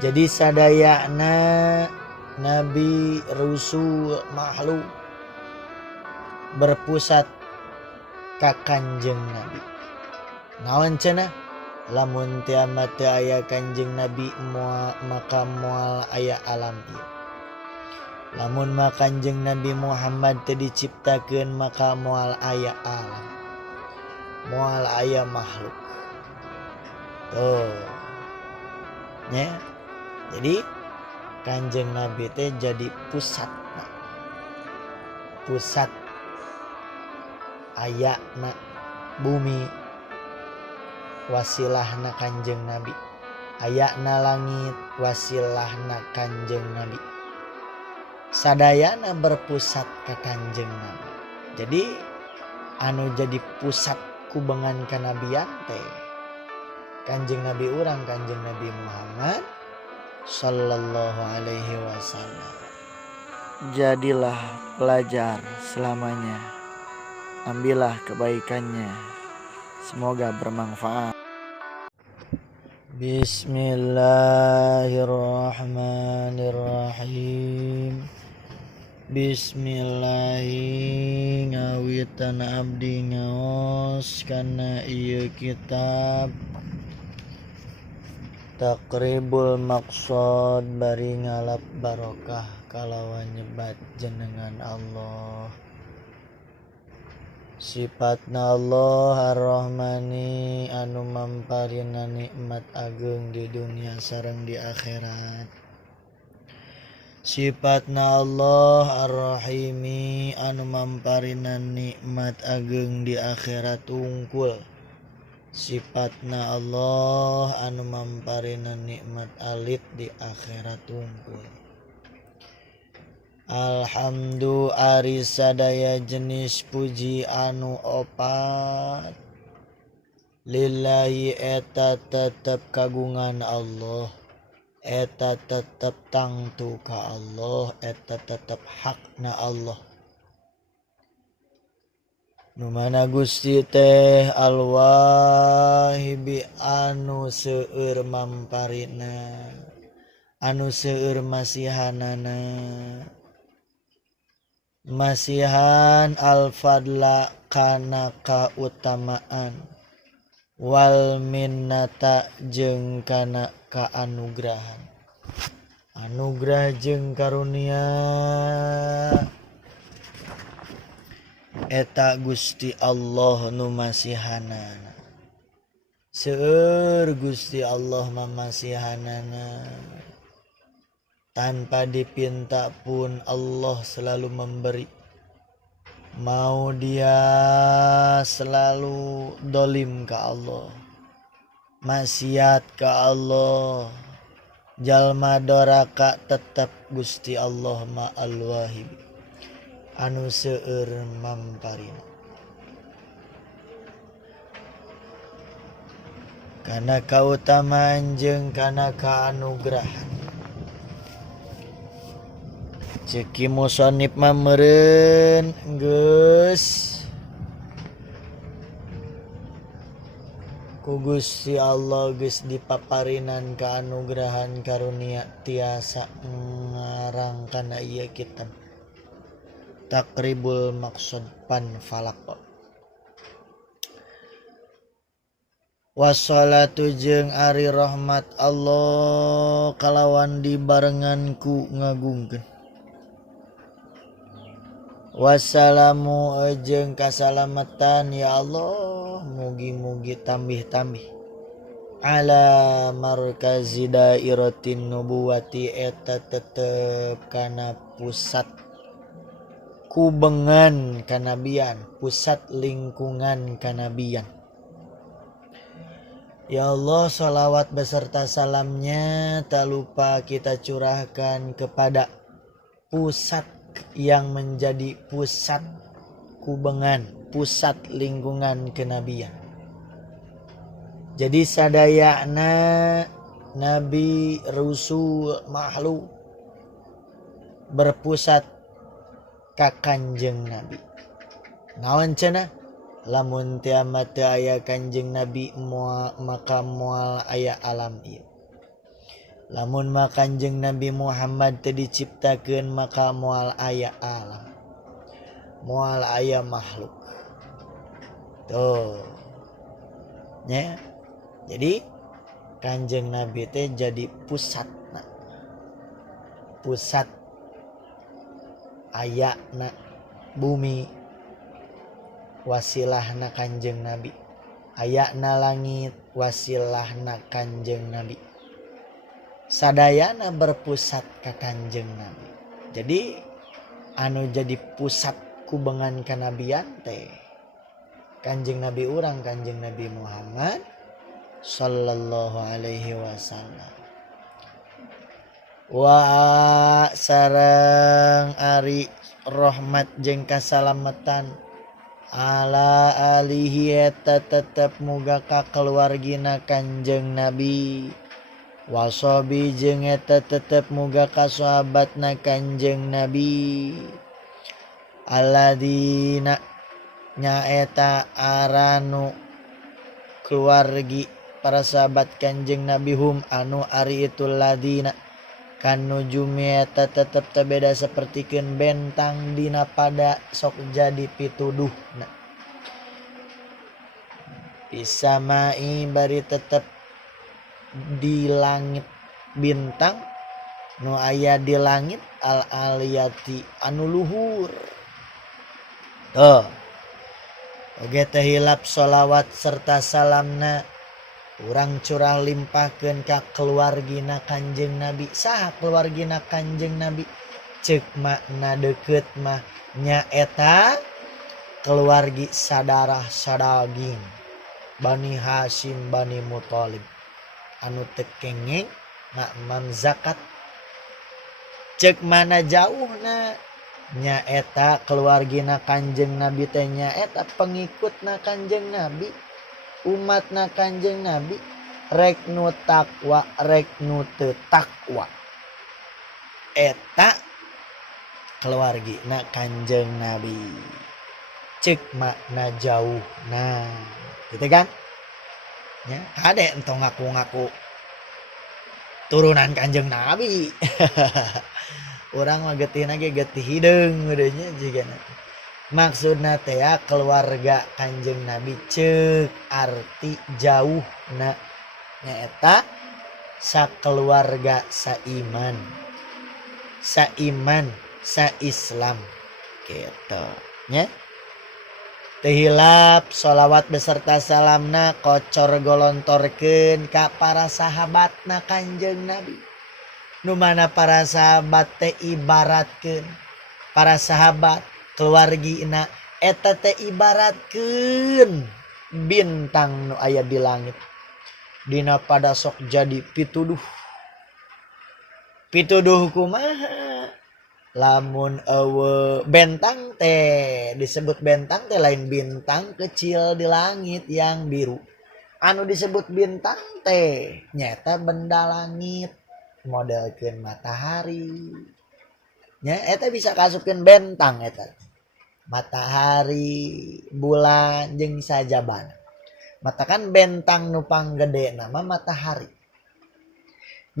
Jadi sadayana Nabi Rasul makhluk berpusat ka Kanjeng Nabi. Naon cenah? Lamun teu aya Kanjeng Nabi maka moal aya alam ieu. Lamun mah Kanjeng Nabi Muhammad teu diciptakeun maka moal aya alam. Moal aya makhluk. Tuh. Nya. Jadi Kanjeng Nabi teh jadi pusat ayana bumi, wasilahna Kanjeng Nabi. Ayana langit, wasilahna Kanjeng Nabi. Sadayana berpusat ke Kanjeng Nabi. Jadi anu jadi pusat kubengan kanabian teh Kanjeng Nabi urang, Kanjeng Nabi Muhammad sallallahu alaihi wasallam. Jadilah pelajar selamanya. Ambillah kebaikannya. Semoga bermanfaat. Bismillahirrahmanirrahim. Bismillahi ngawitan abdi ngaos kana ieu kitab Taqribul Maqsad bari ngalap barokah kalawan nyebat jenengan Allah. Sifatna Allah Ar-Rahmani anu mamparina nikmat agung di dunia sareng di akhirat. Sifatna Allah Ar-Rahimi anu mamparina nikmat agung di akhirat unggul. Sifatna Allah anu mamparina nikmat alit di akhirat unggul. Alhamdu ari sadaya jenis puji anu opat. Lillahi eta tetep kagungan Allah. Eta tetep tangtu ka Allah. Eta tetep hakna Allah. Numana Gusti teh Al-Wahibi anu seueur mamparina, anu seueur masihanana. Masihan al-fadla kana kautamaan, wal minnata jeung kana kaanugrahan. Anugrah jeung karunia eta Gusti Allah nu masihanana. Seueur Gusti Allah mamasihanana. Tanpa dipinta pun Allah selalu memberi. Mau dia selalu dolim ke Allah, maksiat ke Allah, jalma doraka tetap Gusti Allah ma'al wahib anu seueur mamparina. Kana kautamaan jeung kana kaanugrahan. Ceki musonib mameureun geus ku Gusti Allah geus dipaparinan kaanugrahan karunia tiasa ngarang kana ieu kitab Taqribul Maqsad pan falaq. Wassalatu jeung ari rahmat Allah kalawan dibarengan ku ngagungkeun. Wassalamu jeung kasalamatan ya Allah mugi-mugi tambih-tambih ala markazi dairatin nubuwati eta tetep kana pusat kubengan kanabian, pusat lingkungan kanabian. Ya Allah, salawat beserta salamnya tak lupa kita curahkan kepada pusat yang menjadi pusat kubengan, pusat lingkungan kenabian. Jadi sadayana Nabi Rasul makhluk berpusat ka Kanjeng Nabi. Naon cenah? Lamun teu aya Kanjeng Nabi maka moal aya alam ieu. Lamun mah Kanjeng Nabi Muhammad teu diciptakeun maka moal aya alam, moal aya makhluk. Tuh. Nya. Jadi Kanjeng Nabi teh jadi pusatna. Pusat ayana bumi, wasilahna Kanjeng Nabi. Ayana langit, wasilahna Kanjeng Nabi. Sadayana berpusat ka Kanjeng Nabi. Jadi anu jadi pusat kubengan kanabian teh Kanjeng Nabi urang, Kanjeng Nabi Muhammad sallallahu alaihi wasallam. Wa sareng ari rahmat jeung kasalamatan ala alihi eta tetep muga ka keluargina Kanjeng Nabi. Wasobi jeung eta tetep muga ka sahabatna Kanjeng Nabi. Alladzina nyaeta aranu keluargi para sahabat Kanjeng Nabi hum anu ari itu ladina kanu jumi eta tetep tebeda sapertikeun bentang dina pada sok jadi pituduhna. Bisa mai bari tetep di langit bintang nu aya di langit al aliyati anu luhur. Tuh. Oge teh hilap sholawat serta salamna urang curah limpahkeun ka keluargina Kanjeng Nabi. Saha keluargina Kanjeng Nabi? Ceuk makna deukeut mah nyaeta keluargi sadarah sadaging Bani Hasyim Bani Muthalib anu teu kengeng ngakmam zakat. Ceuk mana jauhna nyaeta keluargina Kanjeng Nabi teh nyaeta pengikutna Kanjeng Nabi, umatna Kanjeng Nabi, rek nu takwa rek nu teu takwa. Eta keluargina Kanjeng Nabi. Ceuk makna jauhna. Gitu kan? Ya, ade entong ngaku-ngaku turunan Kanjeng Nabi. Urang mah getihna ge getih hideung udahnya jigana. Maksudna teh keluarga Kanjeng Nabi ceuk arti jauhna nyaeta sakeluarga saiman. Saiman, saislam kitu nya. Teu hilap sholawat beserta salamna kocor golontorkeun ka para sahabatna Kanjeng Nabi. Nu mana para sahabat teh ibaratkeun para sahabat keluargina eta teh ibaratkeun bintang nu aya di langit. Dina pada sok jadi pituduh. Pituduh kumaha? Lamun bentang teh disebut bentang teh lain bintang kecil di langit yang biru. Anu disebut bintang teh nyata benda langit modelkeun matahari. Nya eta bisa kasupkeun bentang eta. Matahari, bulan jeung sajabana. Mata kan bentang nu panggede nama matahari.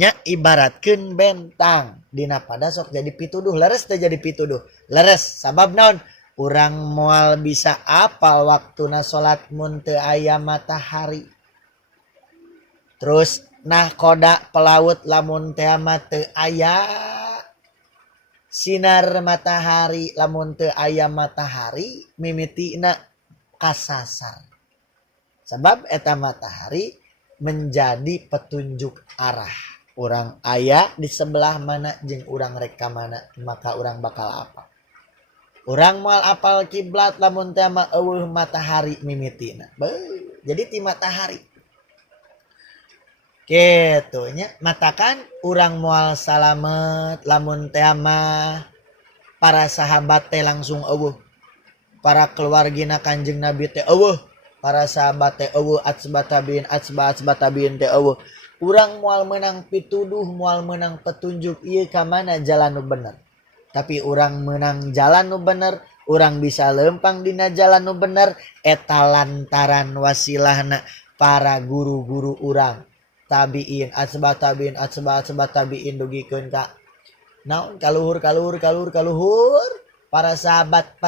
Nya ibaratkeun bentang dina pada sok jadi pituduh. Leres teh jadi pituduh. Leres sabab naon? Urang moal bisa apal waktuna salat mun teu aya matahari. Terus nahkoda pelaut lamun teu teu aya sinar matahari, lamun teu aya matahari mimitina kasasar. Sebab eta matahari menjadi petunjuk arah. Urang aya di sebelah mana jeung urang rek ka mana, maka urang bakal apa. Urang moal apal kiblat lamun teh mah eueuh matahari mimitina. Jadi ti matahari. Kitu nya, matakan urang moal salamet lamun teh mah para sahabat teh langsung eueuh. Para keluargina Kanjeng Nabi teh eueuh. Para sahabat teh eueuh atsbatabiin atsbatabiin teh eueuh. Urang moal menang pituduh, moal menang petunjuk ieu ka mana jalan nu bener. Tapi urang menang jalan nu bener, urang bisa lempang dina jalan nu bener eta lantaran wasilahna para guru-guru urang, tabiin atba'at tabiin dugikeun ka naon kaluhur para sahabat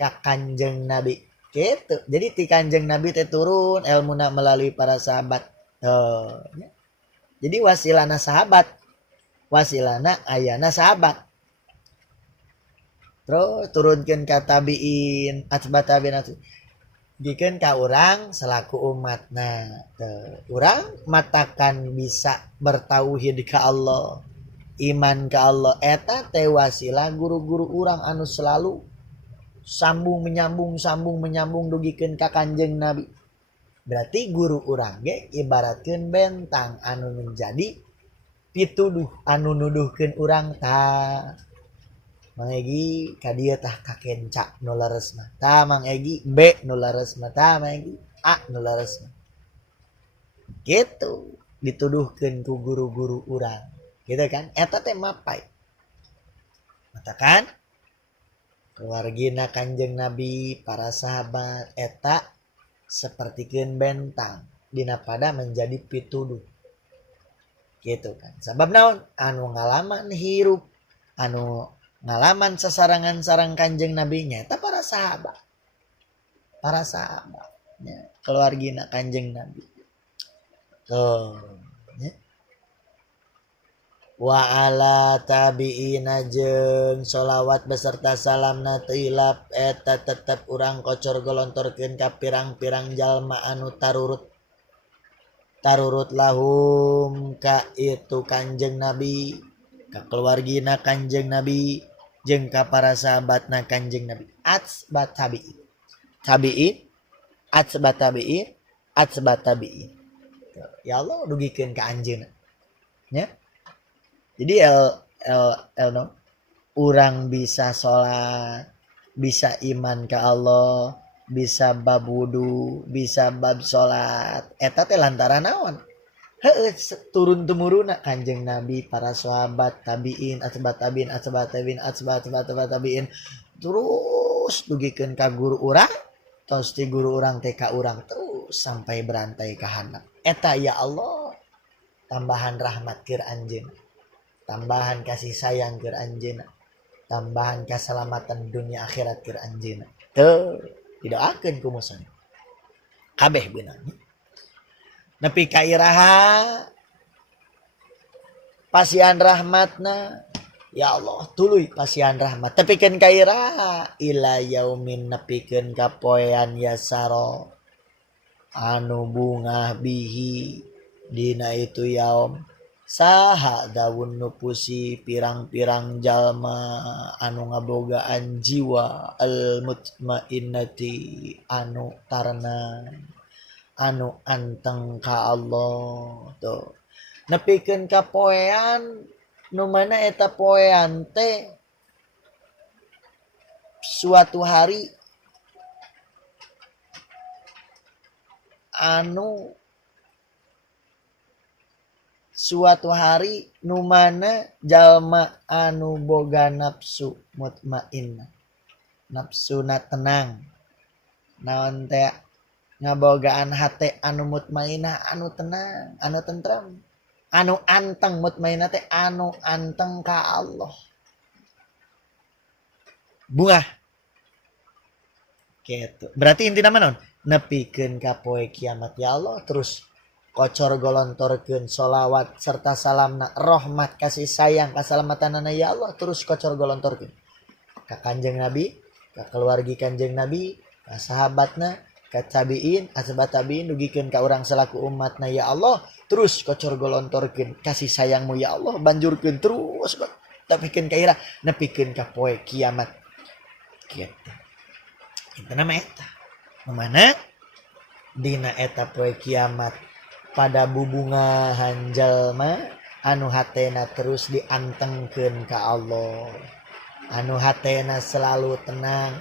ka Kanjeng Nabi gitu. Jadi ti Kanjeng Nabi teh turun ilmuna melalui para sahabat. Jadi wasilana sahabat, wasilana ayana sahabat. Terus turunkeun ka tabiin, atba tabiin dikeun ka urang selaku umatna. Urang matakan bisa bertauhid ka Allah, iman ka Allah eta teh wasilah guru-guru urang anu selalu sambung menyambung dugikeun ka Kanjeng Nabi. Berarti guru urang ge ibaratkeun bentang anu menjadi pituduh anu nuduhkeun urang tah. Mang Egi ka dieu tah kakenca nu leresna. Tah Mang Egi B nu leresna, tah Mang Egi A nu leresna. Gitu dituduhkeun ku guru-guru urang. Gitu kan? Eta teh mapai. Matakan keluargina Kanjeng Nabi, para sahabat eta sapertikeun bentang dina pada menjadi pituduh. Gitu kan. Sabab naon? Anu ngalaman hirup, anu ngalaman sasarangan sareng Kanjeng Nabi nya eta para sahabat. Para sahabat nya keluargina Kanjeng Nabi. Ya. Wa ala tabiina jeung sholawat beserta salamna tilap eta tetep urang kocor golontorkeun ka pirang-pirang jalma anu tarurut lahum ka itu Kanjeng Nabi, ka keluargina Kanjeng Nabi jeung ka para sahabatna Kanjeng Nabi. Atsbat tabiin. Ya Allah dugikeun ka anjeunna. Ya. Jadi urang bisa sholat, bisa iman ke Allah, bisa bab wudu, bisa bab sholat. Eta teh lantaran naon? Turun temuruna Kanjeng Nabi, para sahabat, tabiin, atba'at tabiin, terus dugikeun ka guru urang, tos ti guru urang teh ka urang terus sampai berantai ka handap. Eta ya Allah tambahan rahmat keur anjeunna. Tambahan kasih sayang keur anjeunna, tambahan keselamatan dunia akhirat keur anjeunna. Teu didoakeun ku muson kabeh beunang. Nepi ka iraha pasian rahmatna ya Allah tuluy pasian rahmat tepikeun ka iraha ila yaumin nepikeun ka poean yasaro anu bungah bihi dina itu yaum saha daun nupusi pirang-pirang jalma anu ngabogaan jiwa al mutmainnati anu tarna anu anteng ka Allah. Tuh nepikeun ka poean nu mana eta poean teh suatu hari nu mana jalma anu boga nafsu mutmainnah, nafsuna tenang, naon teh ngabogaan hate anu mutmainnah, anu tenang, anu tentrem, anu anteng. Mutmainnah teh anu anteng ka Allah, bungah gitu. Berarti intina mah naon? Nepikeun ka poe kiamat ya Allah, terus kocor golontorkeun sholawat serta salamna rahmat kasih sayang kasalamatanana ya Allah, terus kocor golontorkeun ka Kanjeng Nabi, ka keluarga Kanjeng Nabi, ka sahabatna, ka tabiin, atba'at tabiin dugikeun ka urang salaku umatna ya Allah, terus kocor golontorkeun kasih sayangmu ya Allah, banjurkeun terus tapikeun ka ira nepikeun ka poe kiamat kitu. Itu nama eta mana dina eta poe kiamat pada bubungahan jalma anu hatena terus diantengkeun ka Allah, anu hatena selalu tenang,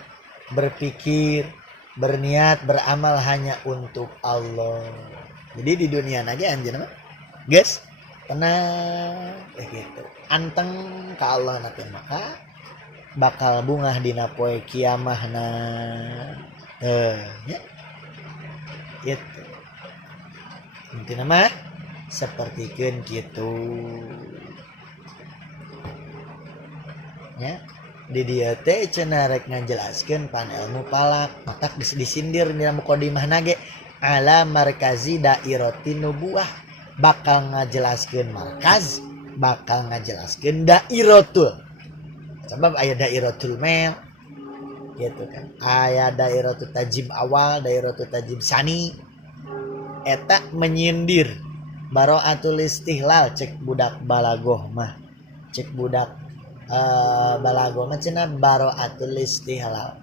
berpikir, berniat, beramal hanya untuk Allah. Jadi di dunia lagi anjeun mah geus tenang gitu, anteng ka Allah na teh maka bakal bungah dina poe kiamahna. Ya gitu intina mah sapertikeun kitu nya. Di dieu teh cenah rek ngajelaskeun pan ilmu palak matak disindir dina muqaddimah nage ala markazi dairatin nubuwah, bakal ngajelaskeun markaz, bakal ngajelaskeun dairatul. Sebab aya dairatul mel gitu kan, aya dairatul tajib awal, dairatul tajib sani, eta menyindir baroatul istihlal cek budak balagoh mah, cek budak balagoh mah cenah baroatul istihlal,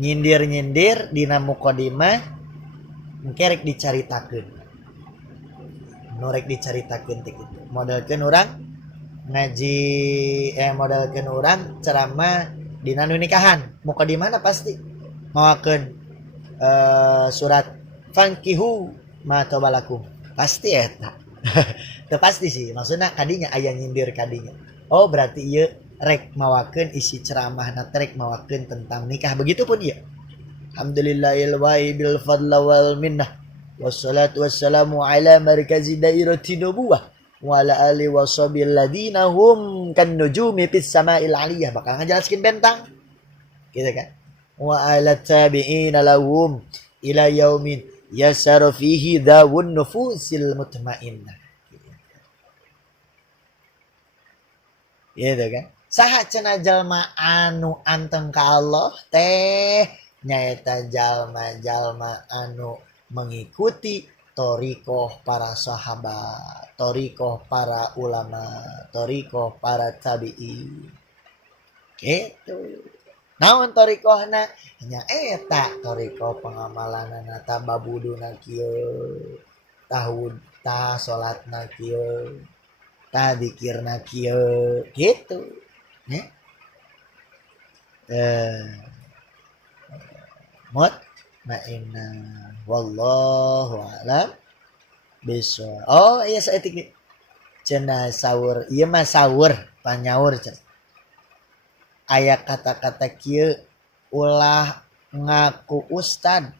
nyindir dina muqaddimah engke rek dicaritakeun, nu rek dicaritakeun teh kitu. Modelkeun urang ngaji modelkeun urang ceramah dina nu nikahan, muqaddimahna pasti mawakeun surat fankihu ma tabalakum, pasti eta. Teu pasti sih, maksudna kadinya aya nyindir kadinya. Oh berarti ieu rek mawakeun isi ceramahna rek mawakeun tentang nikah, begitupun ieu. Alhamdulillahil waibil fadla wal minnah wassalatu wassalamu ala markazi dairati nubuwah wa ala ali washabil ladina hum kan nujumi fis sama'il aliyah, bakal ngajelaskeun bentang gitu kan. Wa ala tabi'ina lahum ila yaumin yasaru fihi dawun nufusil mutmainnah gitu kan. Saha cenah jalma anu anteng ka Allah teh nyaeta jalma-jalma anu mengikuti thariqah para sahabat, thariqah para ulama, thariqah para tabi'in gitu. Naon thariqahna nya eta thariqah pangamalanna tababuduna kieu, tah salatna kieu, tah dzikirna kieu gitu nya. Mut ma'inna wallahu a'lam bisawab. Oh iya saeutik cenah saur, ieu mah saur panyaur cenah. Aya kata-kata kieu ulah ngaku ustad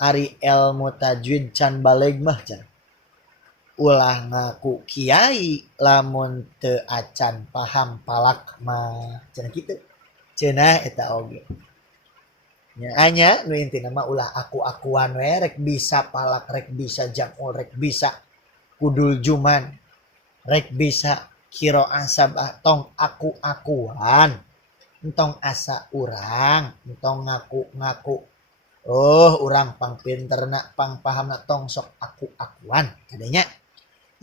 ari ilmu tajwid can baleg mah cenah. Ulah ngaku kiai lamun teu acan paham palak mah cenah kitu. Cenah eta oge. Nya anya nu intina mah ulah aku-akuan we rek bisa palak, rek bisa jamul, rek bisa kudul juman, rek bisa qiraah sabah, tong aku-akuan. Entong asa urang, entong ngaku-ngaku. Oh, urang pang pinterna, pang pahamna tong sok aku-akuan. Kadenya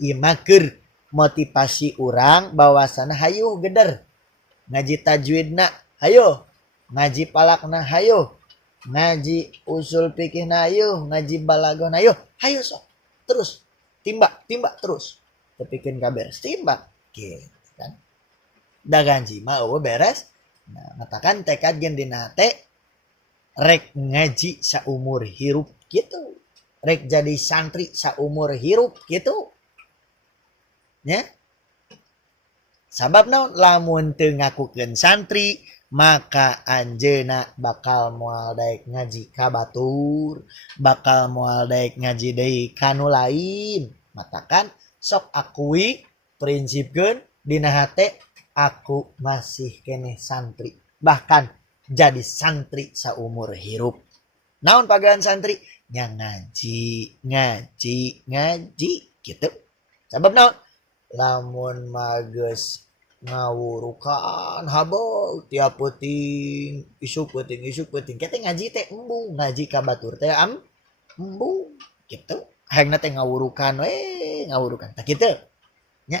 ieu mah keur motivasi urang bahwasana hayu geder. Ngaji tajwidna, hayu. Ngaji palakna, hayu. Ngaji usul fikihna, hayu. Ngaji balaghona, hayu. Hayu sok. Terus timbak terus. Tepikeun ka beres, timbak. Gitu kan. Da ganji mah eueuh beres. Nah, matakan tekad gen dina teh rek ngaji saumur hirup gitu, rek jadi santri saumur hirup gitu nya. Sabab naon, lamun teu ngakukeun santri maka anjeunna bakal moal daek ngaji ka batur, bakal moal daek ngaji deui kanu lain. Matakan sok akui, prinsipkeun dina hate aku masih kene santri, bahkan jadi santri saumur hirup. Naon pagawean santri? Nya ngaji gitu. Sabab naon? Lamun mageus ngawurukan habal tiap peuting isuk peuting kete ngaji teh embung, ngaji ka batur teh embung gitu. Hayangna teh ngawurukan we ngawurukan tah kitu nya.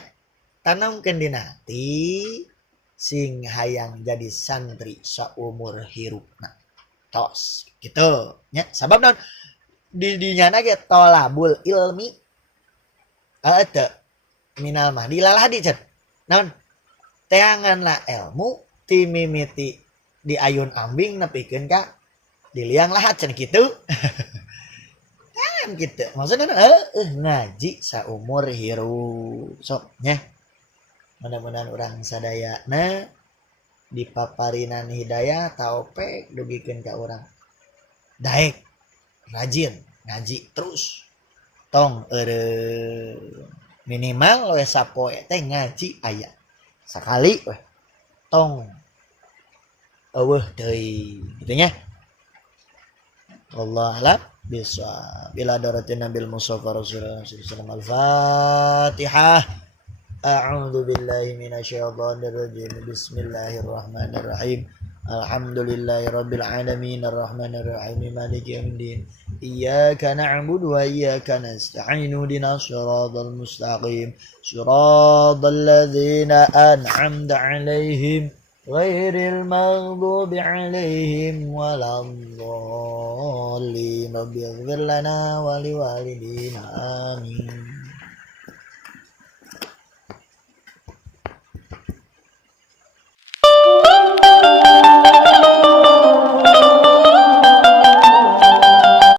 Tanamkeun dina hati sing hayang jadi santri saumur hirupna tos gitu nya. Sabab naon di dinyana ge tolabul ilmi teu minal mah dilalah di cenah naon teanganlah ilmu ti mimiti di ayun ambing nepikeun ka di liang lahat cenah kitu. Kan kitu maksudna ngaji saumur hirup sok nya. Mudah-mudahan orang sadayana dipaparinan hidayah taufik dugikeun ka urang daek rajin ngaji terus tong eureum minimal we sapoe teh ngaji aya sakali we tong eueuh deui gitu nya. Wallahu a'lam bishawab. Bila daratin nabil mustafa rasulullah sallallahu alaihi al-fatihah. A'udzu billahi minasyaitonir rajim. Bismillahirrahmanirrahim. Alhamdulillahirabbil alamin arrahmanir rahim maliki yaumiddin. Iyyaka na'budu wa iyyaka nasta'in ihdinas siratal mustaqim. Siratal ladzina an'amta 'alaihim ghairil maghdubi 'alaihim waladdallin. Rabbighfir lana wa liwalidina amin.